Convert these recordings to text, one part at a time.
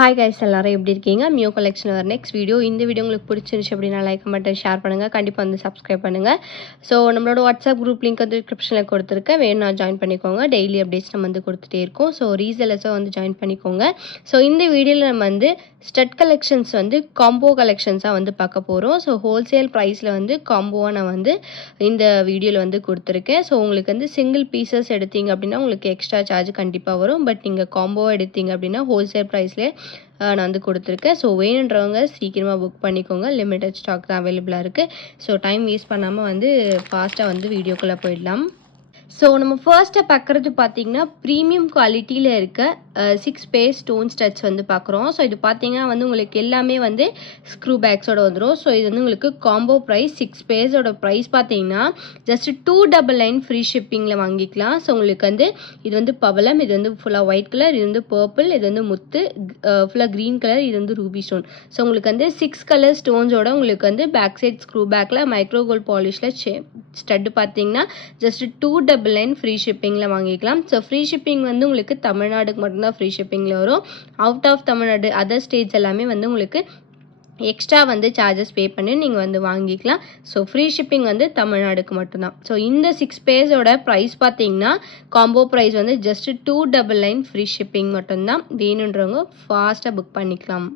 Hi guys எல்லாரும் எப்படி இருக்கீங்க? மியோ கலெக்ஷன் வர நெக்ஸ்ட் வீடியோ இந்த வீடியோ உங்களுக்கு பிடிச்சிருந்துச்சு அப்படின்னா லைக் மட்டும் ஷேர் பண்ணுங்கள் கண்டிப்பாக வந்து சப்ஸ்கிரைப் பண்ணுங்கள் ஸோ நம்மளோட வாட்ஸ்அப் குரூப் லிங்க் வந்து டிஸ்கிரிப்ஷனில் கொடுத்துருக்கேன். வேணும்னா ஜாயின் பண்ணிக்கோங்க. டெய்லி அப்டேட்ஸ் நம்ம வந்து கொடுத்துட்டே இருக்கோம். ஸோ ரீசெலர்ஸாக வந்து ஜாயின் பண்ணிக்கோங்க. ஸோ இந்த வீடியோவில் நம்ம வந்து ஸ்டட் கலெக்ஷன்ஸ் வந்து காம்போ கலெக்ஷன்ஸாக வந்து பார்க்க போகிறோம் ஸோ ஹோல்சேல் ப்ரைஸில் வந்து காம்போவாக நான் வந்து இந்த வீடியோவில் வந்து கொடுத்துருக்கேன். ஸோ உங்களுக்கு வந்து சிங்கிள் பீசஸ் எடுத்தீங்க அப்படின்னா உங்களுக்கு எக்ஸ்ட்ரா சார்ஜ் கண்டிப்பாக வரும். பட் நீங்கள் காம்போவாக எடுத்தீங்க அப்படின்னா ஹோல்சேல் ப்ரைஸ்லேயே நான் வந்து கொடுத்துருக்கேன். ஸோ வேணுன்றவங்க சீக்கிரமாக புக் பண்ணிக்கோங்க. லிமிட்டட் ஸ்டாக் தான் அவைலபிளாக இருக்குது ஸோ டைம் வேஸ்ட் பண்ணாமல் வந்து ஃபாஸ்ட்டாக வந்து வீடியோக்குள்ளே போயிடலாம். ஸோ நம்ம ஃபர்ஸ்ட்டை பார்க்குறது பார்த்தீங்கன்னா ப்ரீமியம் குவாலிட்டியில் இருக்க சிக்ஸ் பேஸ் ஸ்டோன் ஸ்டச் வந்து பார்க்குறோம் ஸோ இது பார்த்தீங்கன்னா வந்து உங்களுக்கு எல்லாமே வந்து ஸ்க்ரூ பேக்ஸோட வந்துடும் ஸோ இது வந்து உங்களுக்கு காம்போ ப்ரைஸ் சிக்ஸ் பேஸோட ப்ரைஸ் பார்த்தீங்கன்னா just two double nine free ஷிப்பிங்கில் வாங்கிக்கலாம். ஸோ உங்களுக்கு வந்து இது வந்து பவளம் இது வந்து ஃபுல்லாக ஒயிட் கலர் இது வந்து பர்பிள் இது வந்து முத்து ஃபுல்லாக க்ரீன் கலர் இது வந்து ரூபி ஸ்டோன் ஸோ உங்களுக்கு வந்து சிக்ஸ் கலர் ஸ்டோன்ஸோட உங்களுக்கு வந்து பேக் சைட் ஸ்க்ரூ பேக்கில் மைக்ரோ கோல்ட் பாலிஷில் ஸ்டட்டு பார்த்தீங்கன்னா just two double nine free ஷிப்பிங்கில் வாங்கிக்கலாம். ஸோ ஃப்ரீ ஷிப்பிங் வந்து உங்களுக்கு தமிழ்நாடுக்கு மட்டும்தான் ஃப்ரீ ஷிப்பிங்கில் வரும். Out of Tamil Nadu other states எல்லாமே வந்து உங்களுக்கு எக்ஸ்ட்ரா வந்து சார்ஜஸ் பே பண்ணி நீங்கள் வந்து வாங்கிக்கலாம். ஸோ ஃப்ரீ ஷிப்பிங் வந்து தமிழ்நாடுக்கு மட்டும்தான். ஸோ இந்த சிக்ஸ் பேஸோட ப்ரைஸ் பார்த்தீங்கன்னா காம்போ ப்ரைஸ் வந்து just two double nine free shipping மட்டும்தான். வேணுன்றவங்க ஃபாஸ்ட்டாக புக் பண்ணிக்கலாம்.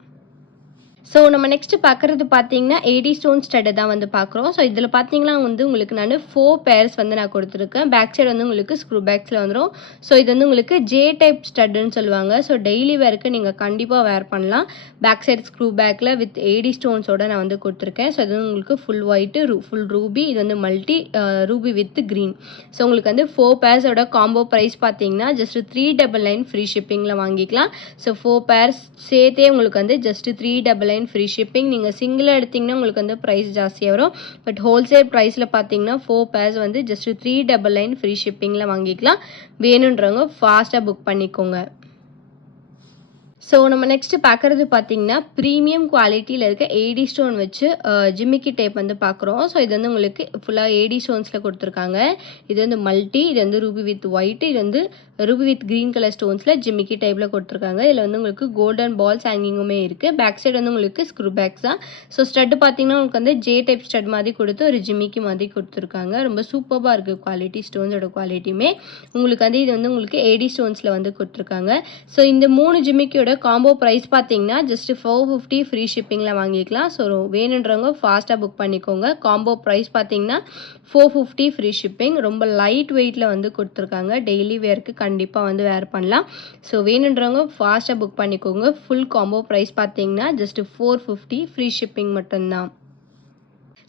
ஸோ நம்ம நெக்ஸ்ட் பார்க்குறது பார்த்தீங்கன்னா எயிட்டி ஸ்டோன் ஸ்டட்டு தான் வந்து பார்க்குறோம். ஸோ இதில் பார்த்தீங்கன்னா வந்து உங்களுக்கு நான் ஃபோர் பேர்ஸ் வந்து நான் கொடுத்துருக்கேன். பேக் சைடு வந்து உங்களுக்கு ஸ்க்ரூ பேக்ஸில் வந்துடும் ஸோ இது வந்து உங்களுக்கு ஜே டைப் ஸ்டட்டுன்னு சொல்லுவாங்க ஸோ டெய்லி வேருக்கு நீங்கள் கண்டிப்பாக வேர் பண்ணலாம். பேக் சைடு ஸ்க்ரூ பேக்கில் வித் எயிட்டி ஸ்டோன்ஸோட நான் வந்து கொடுத்துருக்கேன். ஸோ இது வந்து உங்களுக்கு ஃபுல் ஒயிட்டு ரூ ஃபுல் ரூபி இது வந்து multi ruby with green so உங்களுக்கு வந்து ஃபோர் பேர்ஸோட காம்போ ப்ரைஸ் பார்த்தீங்கன்னா just three double nine free ஷிப்பிங்கில் வாங்கிக்கலாம். ஸோ ஃபோர் பேர்ஸ் சேர்த்தே உங்களுக்கு வந்து just three double nine free shipping நீங்கள் சிங்கிளாக எடுத்திங்கன்னா உங்களுக்கு வந்து ப்ரைஸ் ஜாஸ்தியாக வரும். பட் ஹோல்சேல் ப்ரைஸில் பார்த்தீங்கன்னா ஃபோர் பேர்ஸ் வந்து just three double nine free ஷிப்பிங்கில் வாங்கிக்கலாம். வேணுன்றவங்க ஃபாஸ்ட்டாக புக் பண்ணிக்கோங்க. ஸோ நம்ம நெக்ஸ்ட்டு பார்க்குறது பார்த்தீங்கன்னா ப்ரீமியம் குவாலிட்டியில் இருக்க ஏடி ஸ்டோன் வச்சு ஜிமிக்கி டைப் வந்து பார்க்குறோம். ஸோ இது வந்து உங்களுக்கு ஃபுல்லாக ஏடி ஸ்டோன்ஸில் கொடுத்துருக்காங்க. இது வந்து மல்டி இது வந்து ரூபி வித் ஒயிட் இது வந்து ரூபி வித் க்ரீன் கலர் ஸ்டோன்ஸில் ஜிமிக்கி டைப்பில் கொடுத்துருக்காங்க. இதில் வந்து உங்களுக்கு கோல்டன் பால்ஸ் ஹேங்கிங்குமே இருக்குது பேக் சைடு வந்து உங்களுக்கு ஸ்க்ரூ பேக்ஸ் தான். ஸோ ஸ்டட்டு பார்த்தீங்கன்னா உங்களுக்கு வந்து ஜே டைப் ஸ்டட் மாதிரி கொடுத்து ஒரு ஜிமிக்கி மாதிரி கொடுத்துருக்காங்க. ரொம்ப சூப்பராக இருக்குது குவாலிட்டி ஸ்டோன்ஸோட குவாலிட்டியுமே உங்களுக்கு வந்து இது வந்து உங்களுக்கு ஏடி ஸ்டோன்ஸில் வந்து கொடுத்துருக்காங்க. ஸோ இந்த மூணு ஜிமிக்கியோட காம்போ ப்ரைஸ் பார்த்தீங்கன்னா ஜஸ்ட் ஃபோர் ஃபிஃப்டி ஃப்ரீ ஷிப்பிங்கில் வாங்கிக்கலாம். ஸோ வேணுன்றவங்க ஃபாஸ்ட்டாக புக் பண்ணிக்கோங்க. காம்போ ப்ரைஸ் பார்த்தீங்கன்னா ஃபோர் ஃபிஃப்டி ஃப்ரீ ஷிப்பிங் ரொம்ப லைட் வெயிட்டில் வந்து கொடுத்துருக்காங்க. டெய்லி வேர்க்கு கண்டிப்பாக வந்து வேர் பண்ணலாம். ஸோ வேணுன்றவங்க ஃபாஸ்ட்டாக புக் பண்ணிக்கோங்க. ஃபுல் காம்போ ப்ரைஸ் பார்த்தீங்கன்னா just four fifty free shipping மட்டும்தான்.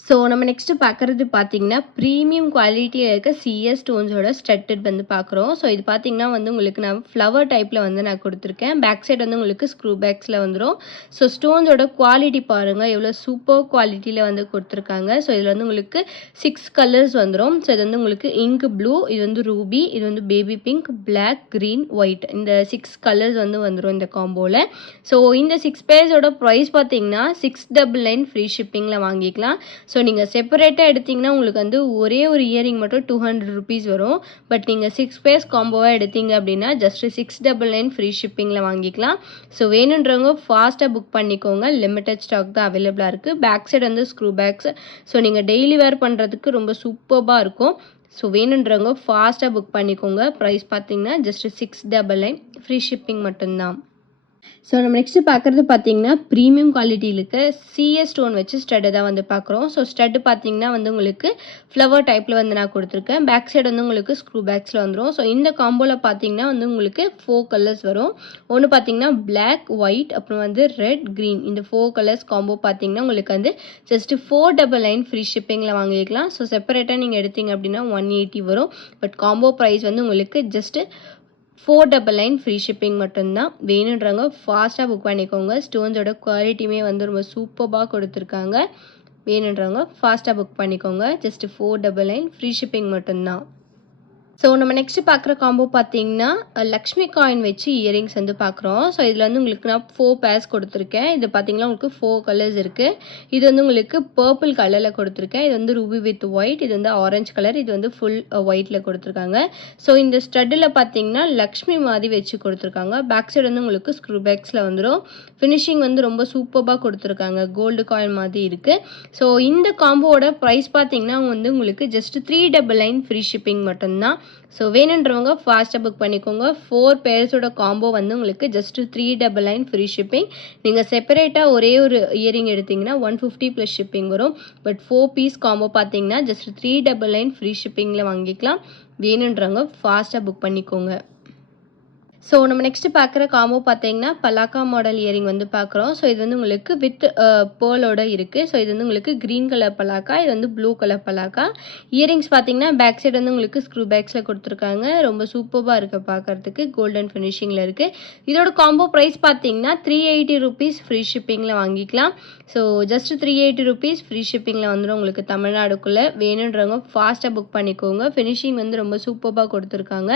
ஸோ நம்ம நெக்ஸ்ட்டு பார்க்குறது பார்த்தீங்கன்னா ப்ரீமியம் குவாலிட்டியில் இருக்க சிஎஸ் ஸ்டோன்ஸோட ஸ்டட்டட் வந்து பார்க்குறோம். ஸோ இது பார்த்தீங்கன்னா வந்து உங்களுக்கு நான் ஃப்ளவர் டைப்பில் வந்து நான் கொடுத்துருக்கேன். பேக் சைடு வந்து உங்களுக்கு ஸ்க்ரூ பேக்ஸில் வந்துடும் ஸோ ஸ்டோன்ஸோட குவாலிட்டி பாருங்கள் எவ்வளோ சூப்பர் குவாலிட்டியில் வந்து கொடுத்துருக்காங்க. ஸோ இதில் வந்து உங்களுக்கு சிக்ஸ் கலர்ஸ் வந்துடும் ஸோ இது வந்து உங்களுக்கு இங்க் ப்ளூ இது வந்து ரூபி இது வந்து baby pink black green white இந்த சிக்ஸ் கலர்ஸ் வந்து வந்துடும் இந்த காம்போவில் ஸோ இந்த சிக்ஸ் பேர்ஸோட ப்ரைஸ் பார்த்தீங்கன்னா சிக்ஸ் டபுள் நைன் ஃப்ரீ ஷிப்பிங்கில் வாங்கிக்கலாம். ஸோ நீங்கள் செப்பரேட்டாக எடுத்திங்கன்னா உங்களுக்கு வந்து ஒரே ஒரு இயரிங் மட்டும் டூ ஹண்ட்ரட் ருபீஸ் வரும். பட் நீங்கள் சிக்ஸ் பேஸ் காம்போவாக எடுத்தீங்க அப்படின்னா just six double nine free ஷிப்பிங்கில் வாங்கிக்கலாம். ஸோ வேணுன்றவங்க ஃபாஸ்ட்டாக புக் பண்ணிக்கோங்க. லிமிட்டட் ஸ்டாக் தான் அவைலபிளாக இருக்குது பேக் சைடு வந்து ஸ்க்ரூ பேக்ஸ் ஸோ நீங்கள் டெய்லி வேர் பண்ணுறதுக்கு ரொம்ப சூப்பராக இருக்கும். ஸோ வேணுன்றவங்க ஃபாஸ்ட்டாக புக் பண்ணிக்கோங்க. ப்ரைஸ் பார்த்தீங்கன்னா just six double nine free shipping மட்டும்தான். ஸோ நம்ம நெக்ஸ்ட் பார்க்குறது பார்த்தீங்கன்னா ப்ரீமியம் குவாலிட்டியில் இருக்க சிஎஸ் ஸ்டோன் வச்சு ஸ்டட்டு தான் வந்து பார்க்குறோம். ஸோ ஸ்டட்டு பார்த்தீங்கன்னா வந்து உங்களுக்கு ஃப்ளவர் டைப்பில் வந்து நான் கொடுத்துருக்கேன். பேக் சைடு வந்து உங்களுக்கு ஸ்க்ரூ பேக்ஸில் வந்துடும் ஸோ இந்த காம்போவில் பார்த்தீங்கன்னா வந்து உங்களுக்கு ஃபோர் கலர்ஸ் வரும். ஒன்று பார்த்தீங்கன்னா பிளாக் ஒயிட் அப்புறம் வந்து ரெட் க்ரீன் இந்த ஃபோர் கலர்ஸ் காம்போ பார்த்தீங்கன்னா உங்களுக்கு வந்து just four double nine free ஷிப்பிங்கில் வாங்கிக்கலாம். ஸோ செப்பரேட்டாக நீங்கள் எடுத்தீங்க அப்படின்னா ஒன் எயிட்டி வரும். பட் காம்போ ப்ரைஸ் வந்து உங்களுக்கு just four double nine free shipping மட்டும்தான். வேணுன்றவங்க ஃபாஸ்ட்டாக புக் பண்ணிக்கோங்க. ஸ்டோன்ஸோட குவாலிட்டியுமே வந்து ரொம்ப சூப்பராக கொடுத்துருக்காங்க. வேணுன்றவங்க ஃபாஸ்ட்டாக புக் பண்ணிக்கோங்க. Just four double nine free shipping மட்டும்தான். ஸோ நம்ம நெக்ஸ்ட் பார்க்குற காம்போ பார்த்தீங்கன்னா லக்ஷ்மி காயின் வச்சு இயரிங்ஸ் வந்து பார்க்குறோம். ஸோ இதில் வந்து உங்களுக்கு நான் ஃபோர் பேர்ஸ் கொடுத்துருக்கேன். இது பார்த்தீங்கன்னா உங்களுக்கு ஃபோர் கலர்ஸ் இருக்குது இது வந்து உங்களுக்கு பர்பிள் கலரில் கொடுத்துருக்கேன். இது வந்து ரூபி வித் ஒயிட் இது வந்து ஆரஞ்சு கலர் இது வந்து ஃபுல் ஒயிட்டில் கொடுத்துருக்காங்க. ஸோ இந்த ஸ்டட்டில் பார்த்தீங்கன்னா லக்ஷ்மி மாதிரி வச்சு கொடுத்துருக்காங்க. பேக் சைடு வந்து உங்களுக்கு ஸ்க்ரூ பேக்ஸில் வந்துடும் ஃபினிஷிங் வந்து ரொம்ப சூப்பராக கொடுத்துருக்காங்க. கோல்டு காயின் மாதிரி இருக்குது ஸோ இந்த காம்போவோட ப்ரைஸ் பார்த்தீங்கன்னா வந்து உங்களுக்கு just three double nine free shipping மட்டும்தான். ஸோ வேணுன்றவங்க ஃபாஸ்ட்டாக புக் பண்ணிக்கோங்க. ஃபோர் பேர்ஸோட காம்போ வந்து உங்களுக்கு just three double nine free shipping நீங்கள் செப்பரேட்டாக ஒரே ஒரு இயரிங் எடுத்தீங்கன்னா ஒன் ஃபிஃப்டி ப்ளஸ் ஷிப்பிங் வரும். பட் ஃபோர் பீஸ் காம்போ பார்த்தீங்கன்னா just three double nine free ஷிப்பிங்கில் வாங்கிக்கலாம். வேணுன்றவங்க ஃபாஸ்ட்டாக புக் பண்ணிக்கோங்க. ஸோ நம்ம நெக்ஸ்ட் பார்க்குற காம்போ பார்த்தீங்கன்னா பலாக்கா மாடல் இயரிங் வந்து பார்க்குறோம். ஸோ இது வந்து உங்களுக்கு வித் பேர்லோட இருக்குது ஸோ இது வந்து உங்களுக்கு க்ரீன் கலர் பலாக்கா இது வந்து ப்ளூ கலர் பலாக்கா இயரிங்ஸ் பார்த்தீங்கன்னா பேக் சைடு வந்து உங்களுக்கு ஸ்க்ரூ பேக்ஸில் கொடுத்துருக்காங்க. ரொம்ப சூப்பராக இருக்குது பார்க்குறதுக்கு. கோல்டன் ஃபினிஷிங்கில் இருக்குது இதோட காம்போ ப்ரைஸ் பார்த்தீங்கன்னா த்ரீ எயிட்டி ருபீஸ் ஃப்ரீ ஷிப்பிங்கில் வாங்கிக்கலாம். So just three eighty rupees free ஷிப்பிங்கில் வந்துடும் உங்களுக்கு தமிழ்நாடுக்குள்ளே. வேணுன்றவங்க ஃபாஸ்ட்டாக புக் பண்ணிக்கோங்க. ஃபினிஷிங் வந்து ரொம்ப சூப்பராக கொடுத்துருக்காங்க.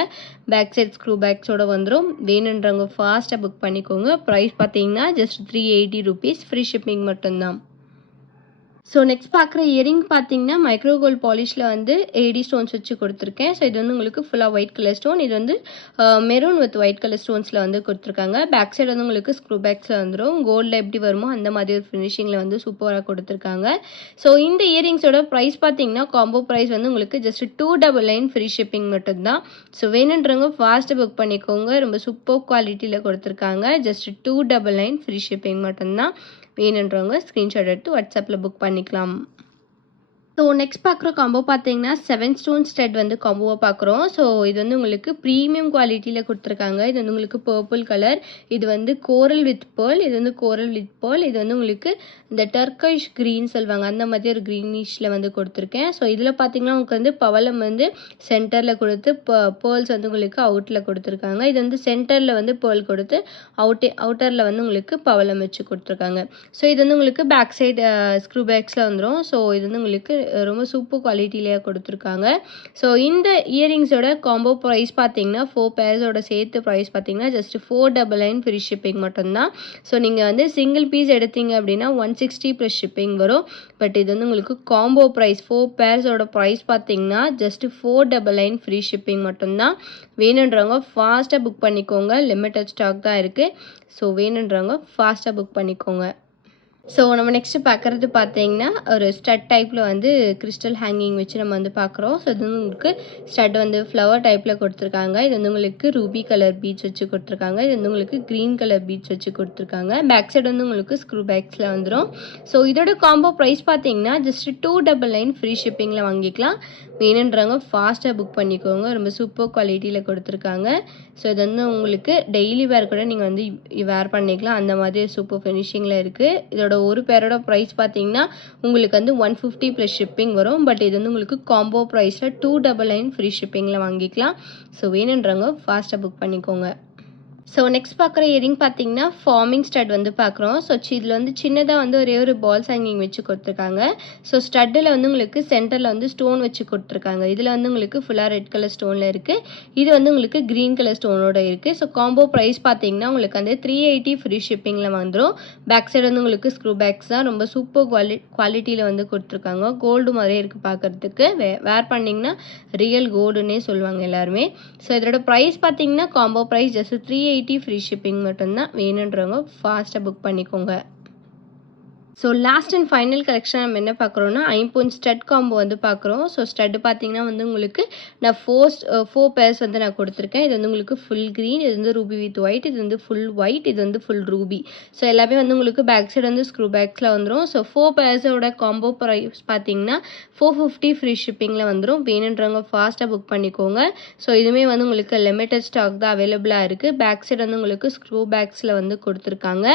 பேக் சைட் ஸ்க்ரூ பேக்ஸோட வந்துடும் வேணுன்றவங்க ஃபாஸ்ட்டாக புக் பண்ணிக்கோங்க. ப்ரைஸ் பார்த்தீங்கன்னா just three eighty rupees free shipping மட்டும்தான். ஸோ நெக்ஸ்ட் பார்க்குற இயரிங் பார்த்தீங்கன்னா மைக்ரோ கோல்ட் பாலிஷில் வந்து ஏடி ஸ்டோன்ஸ் வச்சு கொடுத்துருக்கேன். ஸோ இது வந்து உங்களுக்கு ஃபுல்லாக ஒயிட் கலர் ஸ்டோன் இது வந்து மெரூன் வித் ஒயிட் கலர் ஸ்டோன்ஸில் வந்து கொடுத்துருக்காங்க. பேக் சைடு வந்து உங்களுக்கு ஸ்க்ரூ பேக்ஸில் வந்துடும் கோல்டில் எப்படி வருமோ அந்த மாதிரி ஒரு ஃபினிஷிங்கில் வந்து சூப்பராக கொடுத்துருக்காங்க. ஸோ இந்த இயரிங்ஸோட ப்ரைஸ் பார்த்தீங்கன்னா காம்போ ப்ரைஸ் வந்து உங்களுக்கு just two double nine free shipping மட்டும்தான். ஸோ வேணுன்றவங்க ஃபாஸ்ட்டு புக் பண்ணிக்கோங்க. ரொம்ப சூப்பர் குவாலிட்டியில் கொடுத்துருக்காங்க. Just two double nine free shipping மட்டும்தான். வேணுன்றவங்க ஸ்க்ரீன்ஷாட் எடுத்து வாட்ஸ்அப்பில் புக் பண்ணிக்கலாம். ஸோ நெக்ஸ்ட் பார்க்குற காம்போ பார்த்தீங்கன்னா செவன் ஸ்டோன் ஸ்டெட் வந்து காம்போவை பார்க்குறோம். ஸோ இது வந்து உங்களுக்கு ப்ரீமியம் குவாலிட்டியில் கொடுத்துருக்காங்க. இது வந்து உங்களுக்கு பர்பிள் கலர் இது வந்து கோரல் வித் பேர்ல் இது வந்து கோரல் வித் பேர்ல் இது வந்து உங்களுக்கு இந்த டர்கைஷ் க்ரீன் சொல்லுவாங்க. அந்த மாதிரி ஒரு க்ரீனிஷில் வந்து கொடுத்துருக்கேன். ஸோ இதில் பார்த்தீங்கன்னா உங்களுக்கு வந்து பவளம் வந்து சென்டரில் கொடுத்து பேர்ல்ஸ் வந்து உங்களுக்கு அவுட்டில் கொடுத்துருக்காங்க. இது வந்து சென்டரில் வந்து பேர்ல் கொடுத்து அவுட்டே அவுட்டரில் வந்து உங்களுக்கு பவளம் வச்சு கொடுத்துருக்காங்க. ஸோ இது வந்து உங்களுக்கு பேக் சைடு ஸ்க்ரூ பேக்ஸில் வந்துடும் ஸோ இது வந்து உங்களுக்கு ரொம்ப சூப்பர் குவாலிட்டியிலே கொடுத்துருக்காங்க. ஸோ இந்த இயரிங்ஸோட காம்போ ப்ரைஸ் பார்த்தீங்கன்னா ஃபோர் பேர்ஸோட சேர்த்து ப்ரைஸ் பார்த்தீங்கன்னா just four double nine free shipping மட்டும்தான். ஸோ நீங்கள் வந்து சிங்கிள் பீஸ் எடுத்தீங்க அப்படின்னா ஒன் சிக்ஸ்டி ப்ளஸ் ஷிப்பிங் வரும். பட் இது வந்து உங்களுக்கு காம்போ ப்ரைஸ் ஃபோர் பேர்ஸோட ப்ரைஸ் பார்த்தீங்கன்னா just four double nine free shipping மட்டும்தான். வேணுன்றவங்க ஃபாஸ்ட்டாக புக் பண்ணிக்கோங்க. லிமிட்டட் ஸ்டாக் தான் இருக்குது ஸோ வேணுன்றவங்க ஃபாஸ்ட்டாக புக் பண்ணிக்கோங்க. ஸோ நம்ம நெக்ஸ்ட்டு பார்க்குறது பார்த்தீங்கன்னா ஒரு ஸ்டட் டைப்பில் வந்து கிறிஸ்டல் ஹேங்கிங் வச்சு நம்ம வந்து பார்க்குறோம். ஸோ இது வந்து உங்களுக்கு ஸ்டட் வந்து ஃப்ளவர் டைப்பில் கொடுத்துருக்காங்க. இது வந்து உங்களுக்கு ரூபி கலர் பீச் வச்சு கொடுத்துருக்காங்க. இது வந்து உங்களுக்கு க்ரீன் கலர் பீச் வச்சு கொடுத்துருக்காங்க. பேக் சைடு வந்து உங்களுக்கு ஸ்க்ரூ பேக்ஸில் வந்துடும் ஸோ இதோட காம்போ ப்ரைஸ் பார்த்தீங்கன்னா just two double nine free ஷிப்பிங்கில் வாங்கிக்கலாம். வேணுன்றவங்க ஃபாஸ்ட்டாக புக் பண்ணிக்கோங்க. ரொம்ப சூப்பர் குவாலிட்டியில் கொடுத்துருக்காங்க. ஸோ இது வந்து உங்களுக்கு டெய்லி வேர் கூட நீங்கள் வந்து வேர் பண்ணிக்கலாம். அந்த மாதிரி சூப்பர் ஃபினிஷிங்கில் இருக்குது இதோட ஒரு பேரோட ப்ரைஸ் பார்த்தீங்கன்னா உங்களுக்கு வந்து ஒன் ஃபிஃப்டி ப்ளஸ் ஷிப்பிங் வரும். பட் இது வந்து உங்களுக்கு காம்போ ப்ரைஸில் டூ டபுள் நைன் ஃப்ரீ ஷிப்பிங்கில் வாங்கிக்கலாம். ஸோ வேணுன்றவங்க ஃபாஸ்ட்டாக புக் பண்ணிக்கோங்க. ஸோ நெக்ஸ்ட் பார்க்குற இயரிங் பார்த்தீங்கன்னா ஃபார்மிங் ஸ்டட் வந்து பார்க்குறோம். ஸோ இதில் வந்து சின்னதாக வந்து ஒரே ஒரு பால்ஸ் ஹேங்கிங் வச்சு கொடுத்துருக்காங்க. ஸோ ஸ்டட்டில் வந்து உங்களுக்கு சென்டரில் வந்து ஸ்டோன் வச்சு கொடுத்துருக்காங்க. இதில் வந்து உங்களுக்கு ஃபுல்லாக ரெட் கலர் ஸ்டோனில் இருக்குது இது வந்து உங்களுக்கு க்ரீன் கலர் ஸ்டோனோட இருக்குது ஸோ காம்போ ப்ரைஸ் பார்த்தீங்கன்னா உங்களுக்கு வந்து த்ரீ எயிட்டி ஃப்ரீ ஷிப்பிங்கில் வந்துடும் பேக் சைடு வந்து உங்களுக்கு ஸ்க்ரூ பேக்ஸ் தான். ரொம்ப சூப்பர் குவாலி குவாலிட்டியில் வந்து கொடுத்துருக்காங்க. கோல்டு மாதிரியே இருக்குது பார்க்குறதுக்கு. வே வேர் பண்ணிங்கன்னா ரியல் கோல்டுன்னே சொல்லுவாங்க எல்லாருமே. ஸோ இதோட ப்ரைஸ் பார்த்தீங்கன்னா combo price just three eighty free shipping மட்டும்தான் வேணுன்றவங்க ஃபாஸ்ட்டாக புக் பண்ணிக்கோங்க. So last and final collection நம்ம என்ன பார்க்குறோன்னா ஐம்பொன் ஸ்டட் காம்போ வந்து பார்க்குறோம். ஸோ ஸ்டட் பார்த்தீங்கன்னா வந்து உங்களுக்கு நான் ஃபோர் ஃபோர் பேர்ஸ் வந்து நான் கொடுத்துருக்கேன். இது வந்து உங்களுக்கு ஃபுல் க்ரீன் இது வந்து ரூபி வித் ஒயிட் இது வந்து ஃபுல் ஒயிட் இது வந்து ஃபுல் ரூபி ஸோ எல்லாமே வந்து உங்களுக்கு பேக் சைடு வந்து ஸ்க்ரூ பேக்ஸில் வந்துடும் ஸோ ஃபோர் பேர்ஸோட காம்போ ப்ரைஸ் பார்த்தீங்கன்னா ஃபோர் ஃபிஃப்டி ஃப்ரீ ஷிப்பிங்கில் வந்துடும் வேணுன்றவங்க ஃபாஸ்ட்டாக புக் பண்ணிக்கோங்க. ஸோ இதுவுமே வந்து உங்களுக்கு லிமிட்டட் ஸ்டாக் தான் அவைலபிளாக இருக்குது பேக் சைடு வந்து உங்களுக்கு ஸ்க்ரூ பேக்ஸில் வந்து கொடுத்துருக்காங்க.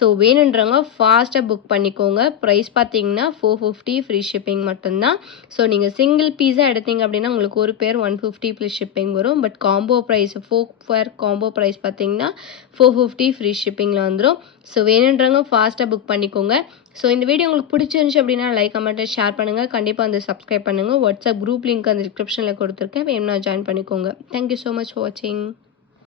ஸோ வேணுன்றவங்க ஃபாஸ்ட்டாக புக் பண்ணி பண்ணிக்கோங்க. ப்ரைஸ் பார்த்தீங்கன்னா ஃபோர் ஃபிஃப்டி ஃப்ரீ ஷிப்பிங் மட்டும்தான். ஸோ நீங்கள் சிங்கிள் பீஸாக எடுத்தீங்க அப்படின்னா உங்களுக்கு ஒரு pair one fifty plus shipping வரும். But combo price four pair combo price பார்த்தீங்கன்னா ஃபோர் ஃபிஃப்டி ஃப்ரீ ஷிப்பிங்கில் வந்துடும் ஸோ வேணுன்றவங்க ஃபாஸ்ட்டாக புக் பண்ணிக்கோங்க. ஸோ இந்த வீடியோ உங்களுக்கு பிடிச்சிருந்துச்சு அப்படின்னா லைக் கமெண்ட் ஷேர் பண்ணுங்கள் கண்டிப்பாக வந்து சப்ஸ்கிரைப் பண்ணுங்கள் வாட்ஸ்அப் குரூப் லிங்க் அந்த டிஸ்கிரிப்ஷனில் கொடுத்துருக்கேன். வேணும்னா ஜாயின் பண்ணிக்கோங்க. தேங்க்யூ ஸோ மச் ஃபார் வாட்சிங்